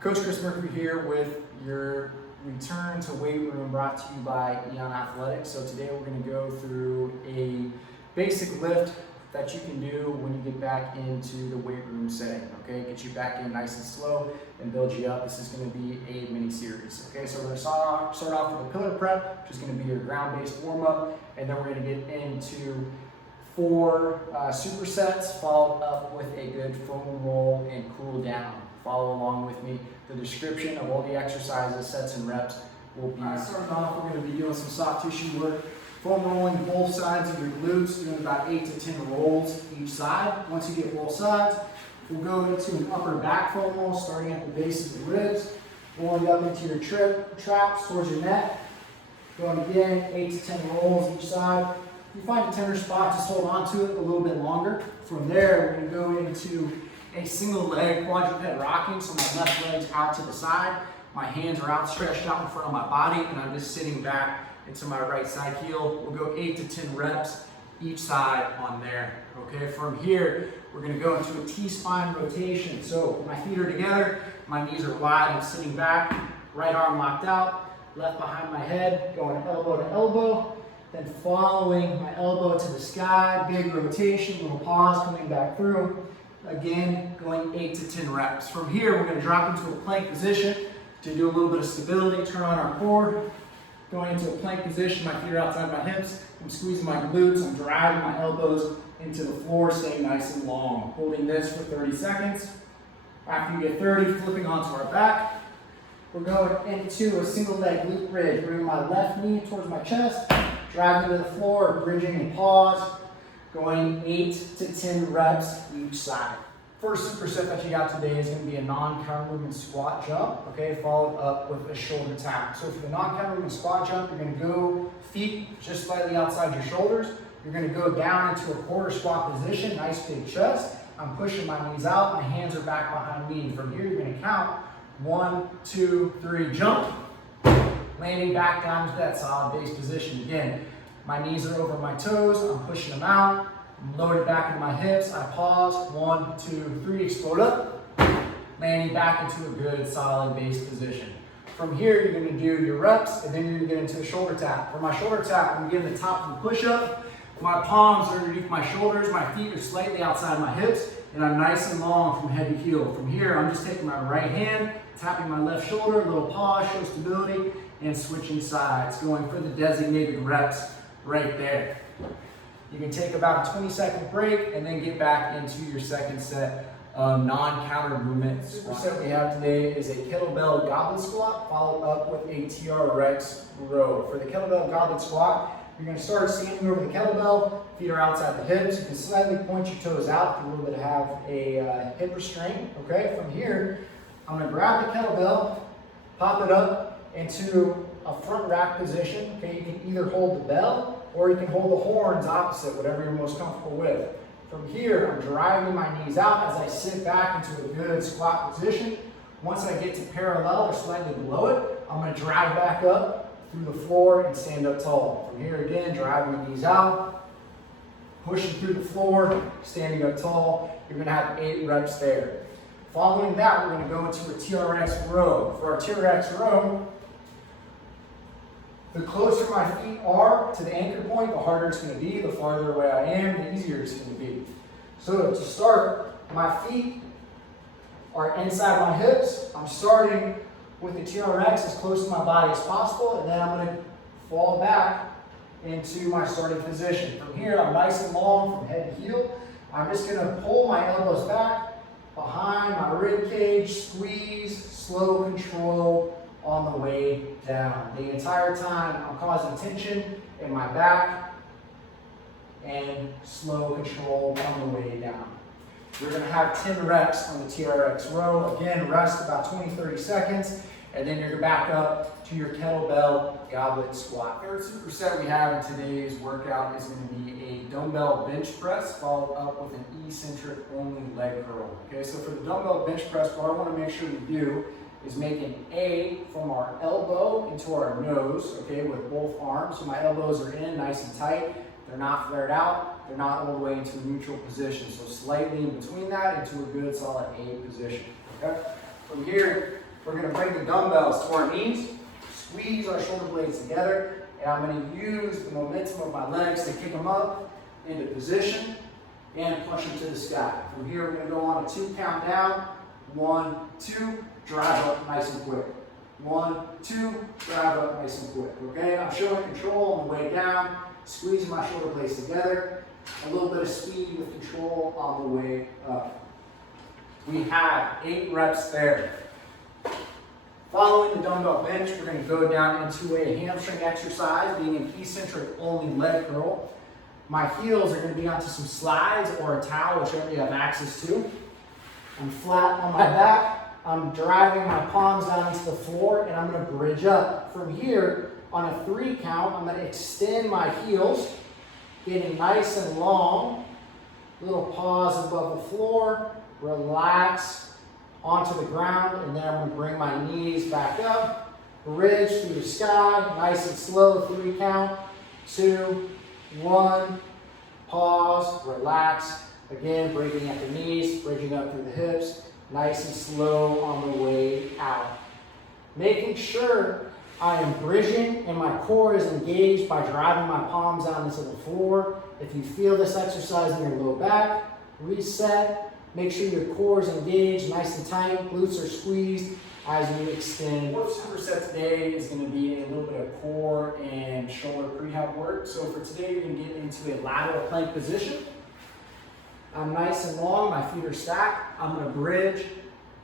Coach Chris Murphy here with your return to weight room brought to you by EON Athletics. So today we're going to go through a basic lift that you can do when you get back into the weight room setting, okay? Get you back in nice and slow and build you up. This is going to be a mini series, okay? So we're going to start off with a pillar prep, which is going to be your ground-based warm-up, and then we're going to get into 4 supersets, followed up with a good foam roll and cool down. Follow along with me. The description of all the exercises, sets, and reps will be. Starting off, we're going to be doing some soft tissue work. Foam rolling both sides of your glutes, doing about 8 to 10 rolls each side. Once you get both sides, we'll go into an upper back foam roll, starting at the base of the ribs, rolling up into your traps towards your neck. Going again, 8 to 10 rolls each side. If you find a tender spot, just hold on to it a little bit longer. From there, we're going to go into a single leg quadruped rocking, so my left leg's out to the side, my hands are outstretched out in front of my body, and I'm just sitting back into my right side heel. We'll go 8 to 10 reps each side on there. Okay, from here, we're going to go into a T-spine rotation. So my feet are together, my knees are wide, I'm sitting back, right arm locked out, left behind my head, going elbow to elbow, then following my elbow to the sky, big rotation, little pause, coming back through. Again, going 8 to 10 reps. From here, we're going to drop into a plank position to do a little bit of stability, turn on our core. Going into a plank position, my feet are outside my hips. I'm squeezing my glutes, I'm driving my elbows into the floor, staying nice and long. Holding this for 30 seconds. After you get 30, flipping onto our back. We're going into a single leg glute bridge. Bringing my left knee towards my chest, driving to the floor, bridging and pause. Going 8 to 10 reps each side. First superset that you got today is going to be a non-counter movement squat jump, okay, followed up with a shoulder tap. So for the non-counter movement squat jump, you're going to go feet just slightly outside your shoulders. You're going to go down into a quarter squat position, nice big chest. I'm pushing my knees out, my hands are back behind me. From here, you're going to count 1, 2, 3, jump. Landing back down to that solid base position. Again, my knees are over my toes, I'm pushing them out, I'm loaded back into my hips, I pause, 1, 2, 3, explode up, landing back into a good solid base position. From here, you're going to do your reps, and then you're going to get into a shoulder tap. For my shoulder tap, I'm going to get in the top of the push-up, my palms are underneath my shoulders, my feet are slightly outside my hips, and I'm nice and long from head to heel. From here, I'm just taking my right hand, tapping my left shoulder, a little pause, show stability, and switching sides, going for the designated reps right there. You can take about a 20-second break and then get back into your second set of non-counter movement. The superset we have today is a kettlebell goblet squat followed up with a TRX row. For the kettlebell goblet squat, you're going to start standing over the kettlebell, feet are outside the hips. You can slightly point your toes out if you're a little bit have a hip restraint. Okay, from here, I'm going to grab the kettlebell, pop it up into a front rack position. Okay, you can either hold the bell or you can hold the horns opposite, whatever you're most comfortable with. From here, I'm driving my knees out as I sit back into a good squat position. Once I get to parallel or slightly below it, I'm going to drive back up through the floor and stand up tall. From here again, driving my knees out, pushing through the floor, standing up tall. You're going to have 8 reps there. Following that, we're going to go into a TRX row. For our TRX row, the closer my feet are to the anchor point, the harder it's going to be. The farther away I am, the easier it's going to be. So to start, my feet are inside my hips. I'm starting with the TRX as close to my body as possible, and then I'm going to fall back into my starting position. From here, I'm nice and long from head to heel. I'm just going to pull my elbows back behind my rib cage, squeeze, slow control on the way down. The entire time I'm causing tension in my back and slow control on the way down. We're going to have 10 reps on the TRX row. Again, rest about 20-30 seconds, and then you're back up to your kettlebell goblet squat. Third superset we have in today's workout is going to be a dumbbell bench press followed up with an eccentric only leg curl. Okay, so for the dumbbell bench press, what I want to make sure we do is make an A from our elbow into our nose, okay, with both arms. So my elbows are in nice and tight. They're not flared out. They're not all the way into a neutral position. So slightly in between that into a good solid A position, okay? From here, We're going to bring the dumbbells to our knees, squeeze our shoulder blades together, and I'm going to use the momentum of my legs to kick them up into position and push them to the sky. From here, we're going to go on a 2 count down. 1, 2, drive up nice and quick. 1, 2, drive up nice and quick. Okay, I'm showing control on the way down, squeezing my shoulder blades together, a little bit of speed with control on the way up. We have 8 reps there. Following the dumbbell bench, we're going to go down into a hamstring exercise, being an eccentric only leg curl. My heels are going to be onto some slides or a towel, whichever you have access to. I'm flat on my back. I'm driving my palms down into the floor, and I'm going to bridge up. From here, on a 3 count, I'm going to extend my heels, getting nice and long. Little pause above the floor, relax onto the ground, and then I'm going to bring my knees back up, bridge through the sky, nice and slow, 3 count, 2, 1, pause, relax. Again, breaking at the knees, bridging up through the hips, nice and slow on the way out. Making sure I am bridging and my core is engaged by driving my palms down into the floor. If you feel this exercise in your low back, reset. Make sure your core is engaged, nice and tight, glutes are squeezed as you extend. Fourth superset today is going to be a little bit of core and shoulder prehab work. So for today, you're going to get into a lateral plank position. I'm nice and long, my feet are stacked. I'm going to bridge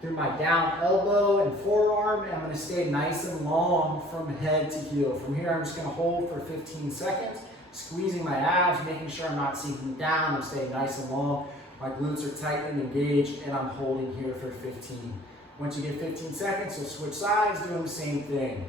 through my down elbow and forearm, and I'm going to stay nice and long from head to heel. From here, I'm just going to hold for 15 seconds, squeezing my abs, making sure I'm not sinking down. I'm staying nice and long. My glutes are tight and engaged, and I'm holding here for 15. Once you get 15 seconds, you'll switch sides, doing the same thing.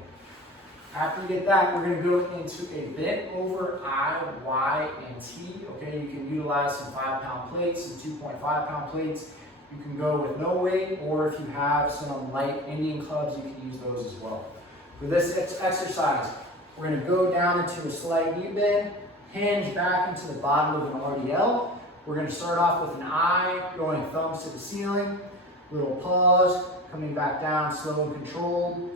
After you get that, we're going to go into a bent over I, Y, and T. Okay, you can utilize some 5-pound plates, some 2.5-pound plates. You can go with no weight, or if you have some light Indian clubs, you can use those as well. For this exercise, we're going to go down into a slight knee bend, hinge back into the bottom of an RDL. We're going to start off with an I, going thumbs to the ceiling, little pause, coming back down, slow and controlled.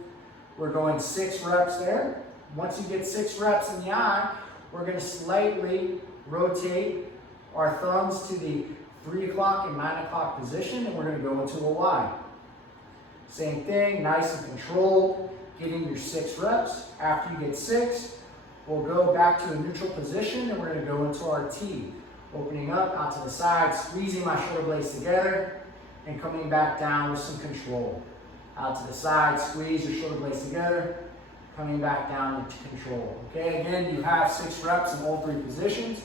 We're going 6 reps there. Once you get 6 reps in the I, we're going to slightly rotate our thumbs to the 3 o'clock and 9 o'clock position, and we're going to go into a Y. Same thing, nice and controlled, getting your 6 reps. After you get 6, we'll go back to a neutral position, and we're going to go into our T. Opening up out to the side, squeezing my shoulder blades together, and coming back down with some control. Out to the side, squeeze your shoulder blades together, coming back down with control. Okay, again, you have 6 reps in all 3 positions.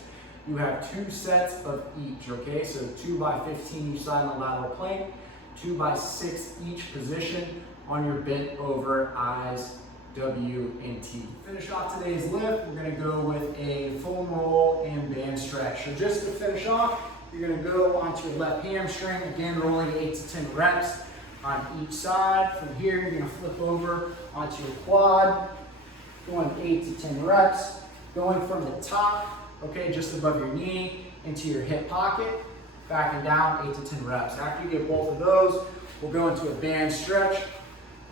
You have 2 sets of each, okay? So 2 by 15 each side on the lateral plank, 2 by 6 each position on your bent over I's, W, and T. Finish off today's lift, we're gonna go with a foam roll and band stretch. So just to finish off, you're gonna go onto your left hamstring, again, rolling 8 to 10 reps on each side. From here, you're gonna flip over onto your quad, going 8 to 10 reps, going from the top, okay, just above your knee, into your hip pocket, backing down 8 to 10 reps. After you get both of those, we'll go into a band stretch,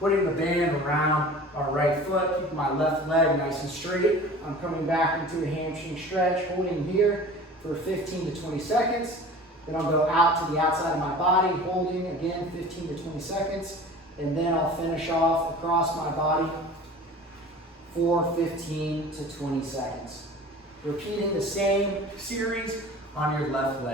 putting the band around our right foot, keeping my left leg nice and straight. I'm coming back into a hamstring stretch, holding here for 15 to 20 seconds. Then I'll go out to the outside of my body, holding again 15 to 20 seconds. And then I'll finish off across my body for 15 to 20 seconds. Repeating the same series on your left leg.